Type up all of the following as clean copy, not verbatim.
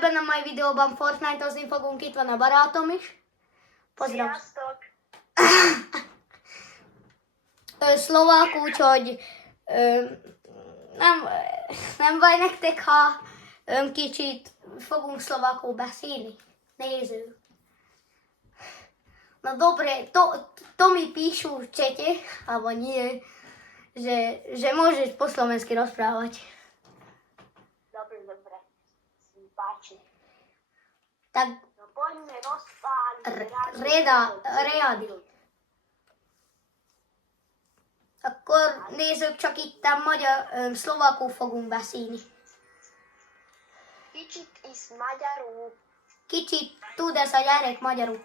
ebben a mai videóban Fortnite-ozni fogunk, itt van a barátom is. Pozdrav! Sziasztok! Ő szlovák, úgyhogy nem baj nektek, ha kicsit fogunk szlovákul beszélni. Néző. No dobre, to mi píšu v čete, alebo nie, že môžeš po slovensky rozprávať. Dobre. Si mi páči. Tak No poďme rozpáliť reády. Akkor nézzük, csak itt a szlovákul fogunk beszélni. Kicsit is magyarul. Kicsit tud ez a gyerek magyarul.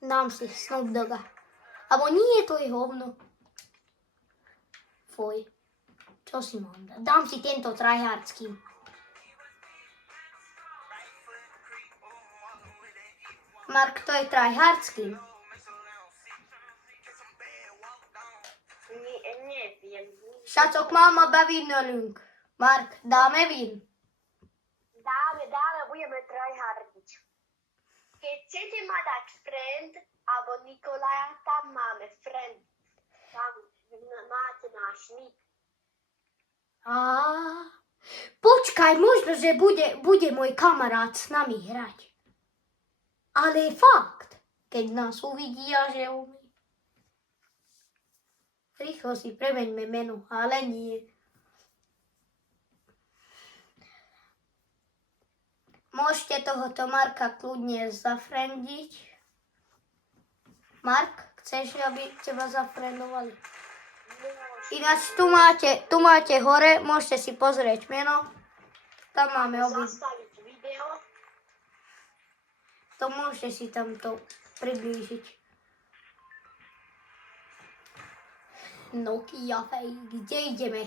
Dám si Snoop Dogga. Abo nie, to je hovno. Fuj. Čo si mám dať? Dám si tento tryhardský. Mark, to je tryhardský. Neviem. Srácok, máma baví nölünk. Mark, dáme vín? Dáme, budeme tryhardiť. Keď chcete ma dať friend, alebo Nikolaja, tam máme friend. Tam máte náš nick. Počkaj, možno, že bude môj kamarát s nami hrať. Ale fakt, keď nás uvidia, že umí. Rýchlo si premeňme meno, ale nie. Môžete tohoto Marka kľudne zafriendiť. Mark, chceš, aby teba zafriendovali? Ináč tu máte hore, môžete si pozrieť meno. Tam máme Zastaviť video. To môžete si tam to priblížiť. Nokia Fej, kde ideme?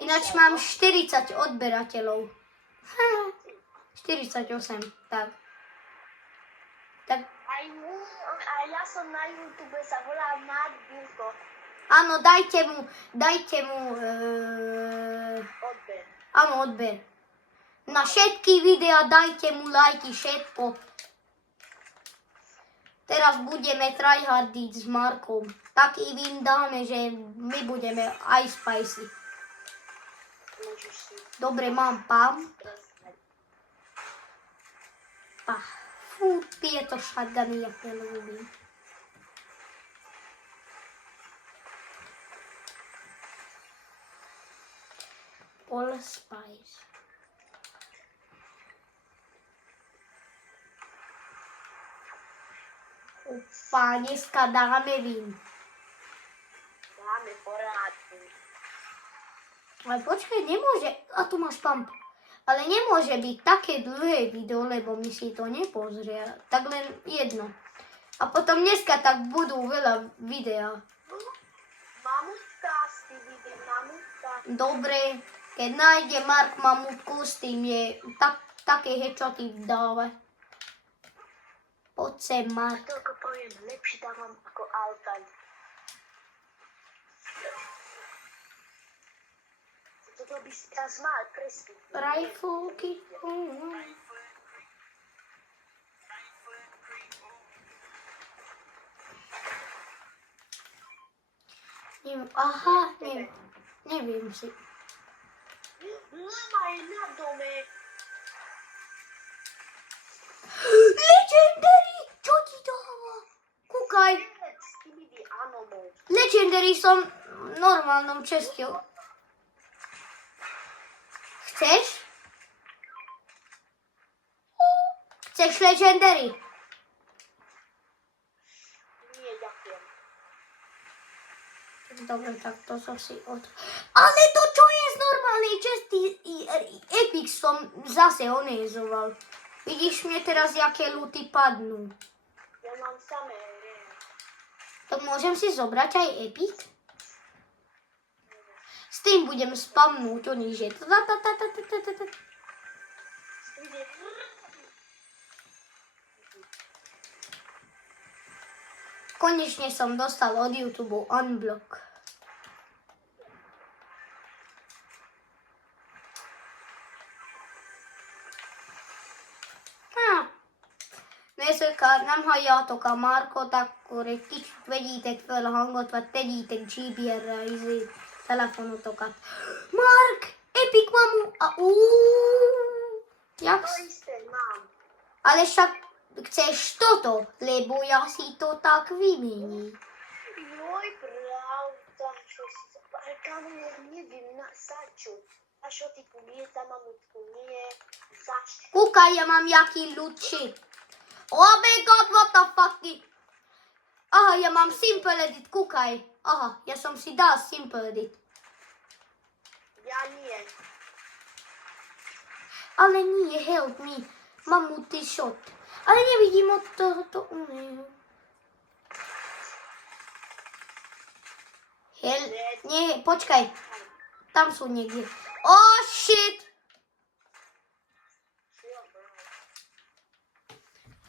Ináč mám 40 odberateľov. 48, tak. Aj ja som na YouTube, sa volám Mark Bilko. Áno, dajte mu Odber. áno, odber. Na všetky videá dajte mu lajky, všetko. Teraz budeme tryhardiť s Markom. Taký vín dáme, že my budeme aj spicy. Dobre, mám pam. Fú, tieto shotguny, jak neľúbim. All spice. Opa, dneska dáme vín. Dáme porádku. Ale počkaj, nemôže, a tu máš pump. Ale nemôže byť také dlhé video, lebo mi si to nepozrie. Tak len jedno. A potom dneska tak budú veľa videa. Mamutka s tým ide, mamutka. Dobre, keď nájde Mark mamutku, s tým je také headshoty dáva. Poď sem, Mark. Toľko poviem, lepšie dávam ako Altan. Toto by si teraz mal presne. Riflky. Neviem si. Mama je na dome. Legendary! Čo ti dáva? Kúkaj. Legendary som v normálnom česte. Chceš? Chceš Legendary? Nie, ďakujem. Dobre, tak to som si Ale to čo je z normálnej česti? Epic som zase onezoval. Vidíš mne teraz, jaké luty padnú. Ja mám samé. Tak môžem si zobrať aj Epic? S tým budem spamnúť, oni že... Konečne som dostal od YouTube unblock. Ne szökár, nem halljátok a Markot, akkor egy kicsit vegyétek föl a hangot, vagy tegyétek GBR-re telefonotokat. Mark! Epic mamu! Jak? To isté mám. Ale však chceš toto, lebo ja si to tak vymením. Joj, pravda, čo si... Ale kámo, ja neviem, za čo. A čo typu nie, za mamutku nie, za čo. Kúkaj, ja mám jaký ľudší. Oh my god, what the fuck? Aha, ja mám simple edit, kúkaj. Aha, ja som si dal simple edit. Ja nie. Ale nie, help me. Mám multi-shot. Ale nevidím od tohoto uného. Nie, počkaj. Tam sú niekde. Oh shit!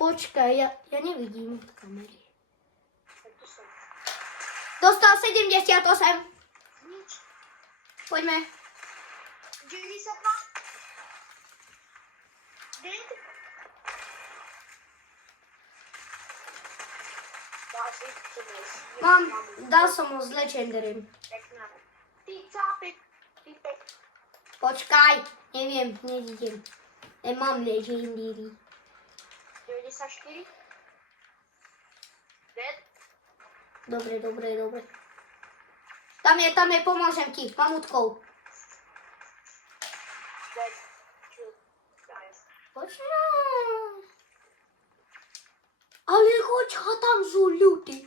Počkaj, ja nevidím od kamery. Tu som. Dostal 78. Nič. Poďme. 92. Dead. Dáš to dnes. Dal som ho s legendarym. Pekná. Ty cápek. Ty pek. Počkaj, neviem, nevidím. Nemám legendary. 94. Dead. Dobre. Tam je, pomôžem ti, mamutkou. Dead. Čo? Daj. Počkaj. Ale choď, tam sú ľudy.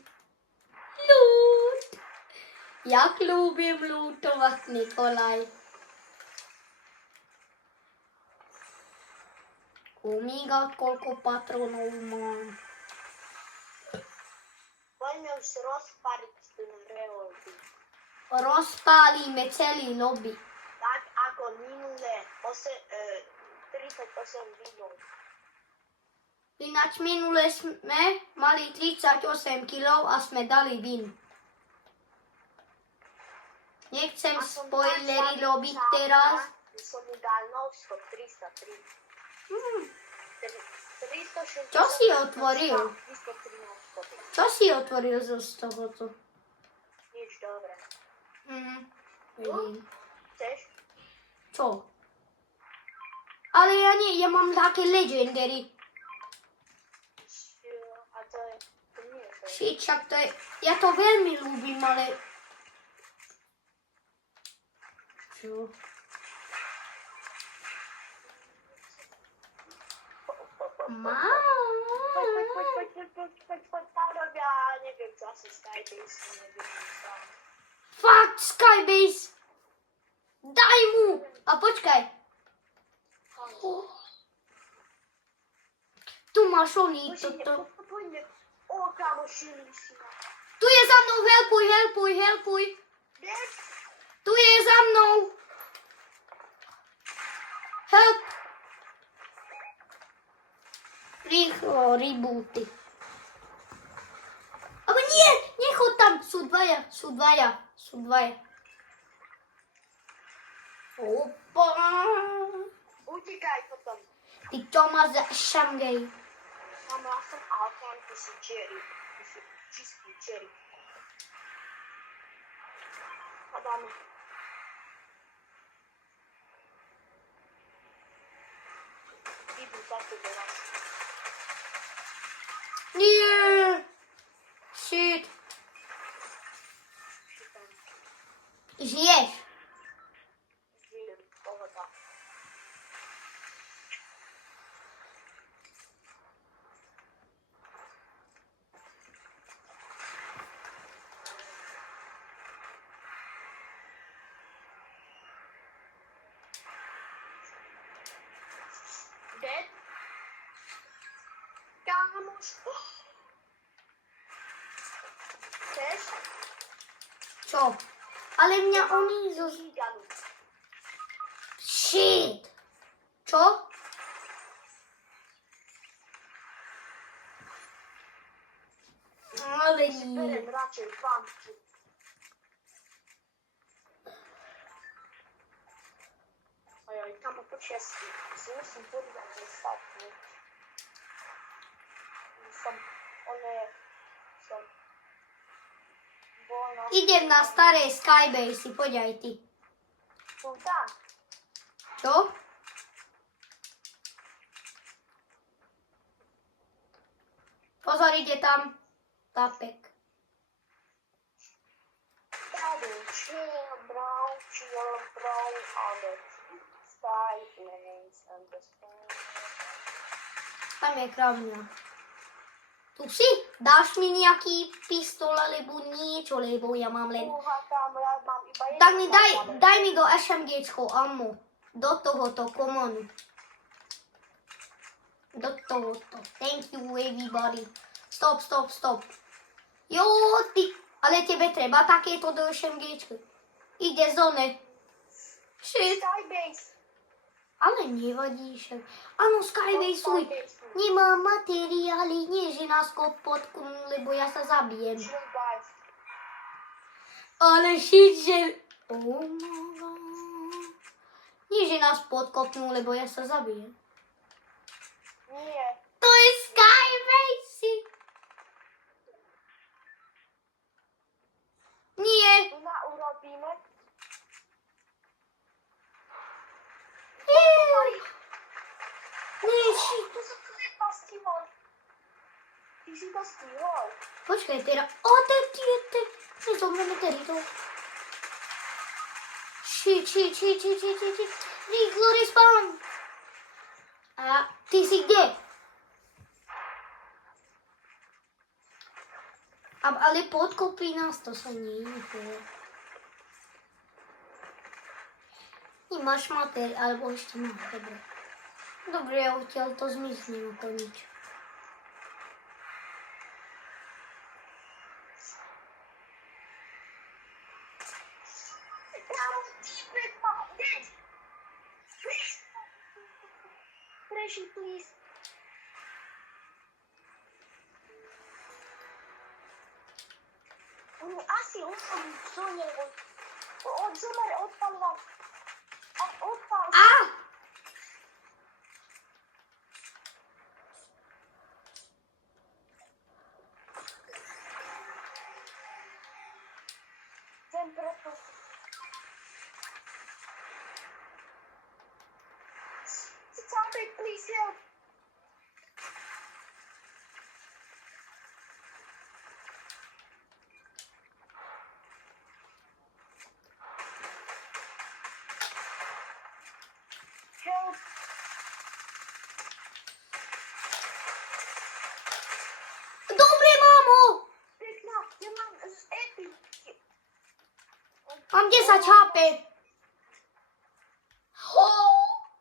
Ľud. Jak ľúbim lútovať, Nikolaj. Oh my god, koľko patronov mám. Poďme už rozpariť ten revolver. Rozpálíme celý lobby. Tak ako minulé 38 minút. Ináč minule sme mali 38 kg a sme dali win. Nechcem spoilery robiť teraz. Som mu dal non-stop 303. 360. Čo si otvoril? 313. Čo si otvoril zo tohoto? Nič, dobre. Vidím. Chceš? Čo? Ale ja nie, ja mám také legendary. A to nie je to. Shit, však to je, ja to veľmi ľúbim, ale... Čo? Poď, tam robia, neviem čo, asi Skybase, neviem čo. Fakt, Skybase! Daj mu! A počkaj. Tu máš oný, toto. Poďme. O, kámo, šili si ma. Tu je za mnou, helpuj. Dead? Tu je za mnou. Help. Rýchlo, rebooty. Ale nie, nechod tam, sú dvaja. Opa. Utekaj potom. Ty čo ma za šangej? Mamo, ja som Alkan, ty si Jerry. Ty si čistý Jerry. Padáme. Idú takto do nás. Nie. Shit. Žiješ. Žijem, pohoda. Dead? Kámoš. Chceš? Čo? Ale mňa oni zo... Žíďanu. Shit. Čo? Ale Berem radšej pumpky. Ajaj, kamo, počkaj, si musím podľať ostatní. Bol na... Idem na staré Skybase, poď aj ty. Som tam. Čo? Pozor, ide tam tapek. Chill, brown on the sky planes and the sky. Tam je kravňa. Tu si? Dáš mi nejaký pistol alebo niečo, lebo ja mám len... Tam ja mám iba jeden. Tak mi daj mi do SMGčko ammo. Do tohoto komonu. Do tohoto. Thank you everybody. Stop. Jo, ty. Ale tebe treba takéto do SMGčky. Ide zone. Shit. Skybase. Ale nevadí však. Áno, Skybase, nemám materiály, nie že nás potknú, lebo ja sa zabijem. Chill, guys. Ale shit, že... Oh my God. Nie, že nás podkopnú, lebo ja sa zabijem. Nie. To je Skybase. Nie. Tu na urobíme. Nie, shit. Tu sa to nepastihol. Ty si to stihol. Počkaj, teda... O, ty. Nezomreme tedy to. Shit. Rýchlo respawn. A ty si kde? Ale podkopí nás, to sa nie je. Nemáš materiál, alebo ešte mám, dobre. Dobre, ja odtiaľ to zmiznem ako nič. Freshy, please. Asi odpadli v zóne, odpal vás. Odpal. Á! Ten preto. Topic, please help. Help. Dobre, mamo! Pekná, ja mám z Epic. Mám 10 HP.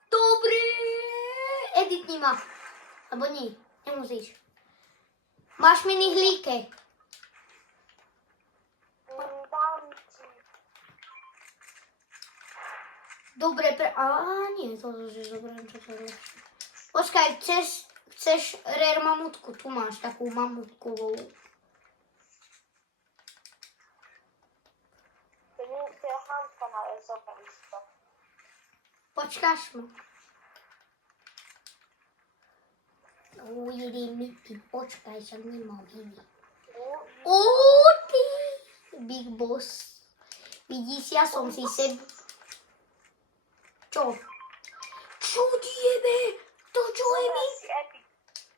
Dobre. Editni ma. Alebo nie, nemusíš. Máš mini hlíke. Dám ti. Dobre, nie, to že zoberiem čo to lepšie. Počkaj, chceš rare mamutku? Tu máš takú mamutkovú. To je handka na zoberista. Počkáš ma. Jeden ty, počkaj, však nemám iný. Ty, Big Boss. Vidíš, ja som si Čo? Čo ti jebe? To čo je mi?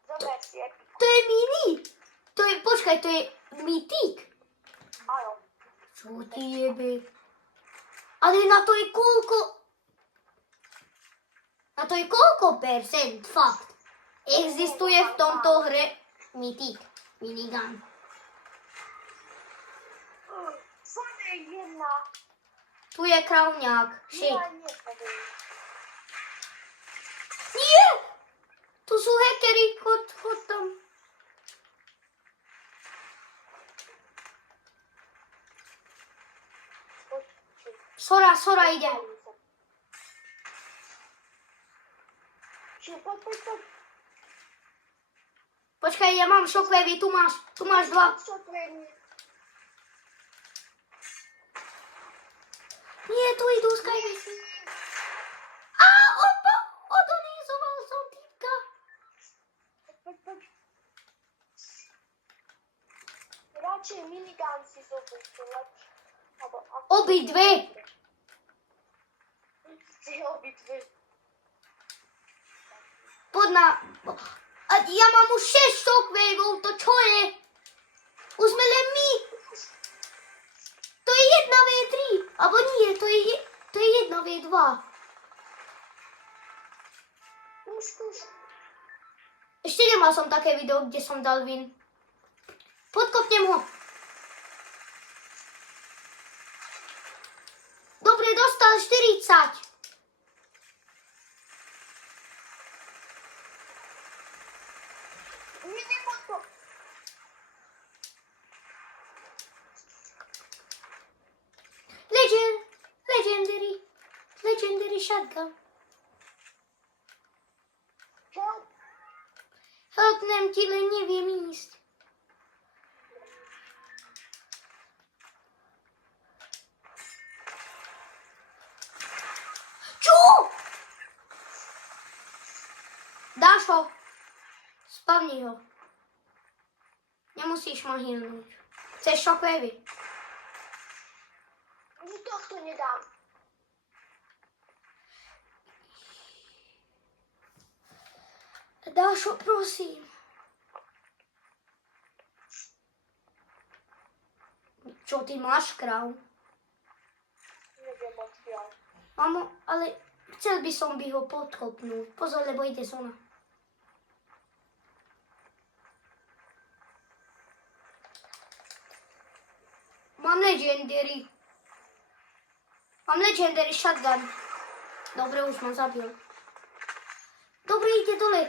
Zober si Epic. To je mini. Počkaj, to je mytik. Áno. Čo ti jebe? Ale na to je koľko? Na to je koľko percent? Fakt. Existuje v tomto hre mytik. Minigun. Zone jedna. Tu je kravňák. Shit. Nie! Tu sú hackery. Chod tam. Sora ide. Poď. Počkaj, ja mám shockwave, tu máš dva. Nie, tu idú Skybasy. A, odonizoval som týpka. Poď. Radšej minigán si zobuď, to lepšie. Obidve. Si obidve. Poď na... A ja mám už 6 shockwaveov, to čo je? Už sme len my. To je 1v3. Abo nie, to je 1v2. Skúš. Ešte nemal som také video, kde som dal win. Podkopnem ho. Dobre, dostal 40. Nie podkop. Legendary shotgun. Help. Helpnem ti, len neviem ísť. Čo? Dáš ho. Spavni ho. Nemusíš ma healnúť. Chceš shockwavy? Ni tohto nedám. Dáš ho, prosím. Čo ty máš, kráv? Neviem odkiaľ. Mamo, ale chcel by som by ho podkopnúť. Pozor, lebo ide zóna. Mám legendary. Mám legendary shotgun. Dobre, už ma zabil. Dobre, ide dole.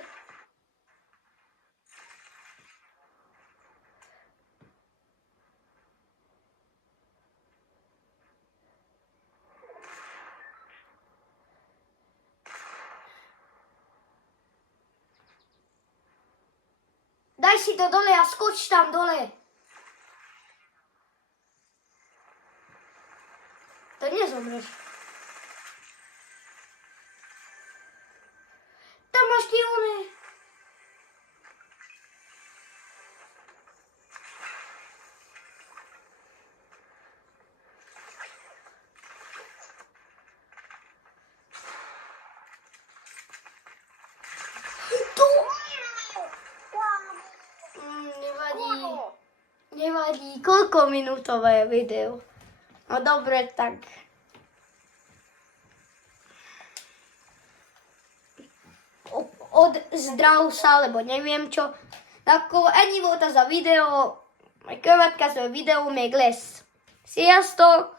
Daj si to dole a skoč tam dole. To nezomreš. Tam máš tie one. Tu. Nevadí. Nevadí. Koľko minútové je video? No dobre, tak. Od zdravsa, alebo neviem čo. Tako, ani vota za video. Moja krvatka svoj video mi je gles. Sziasztok!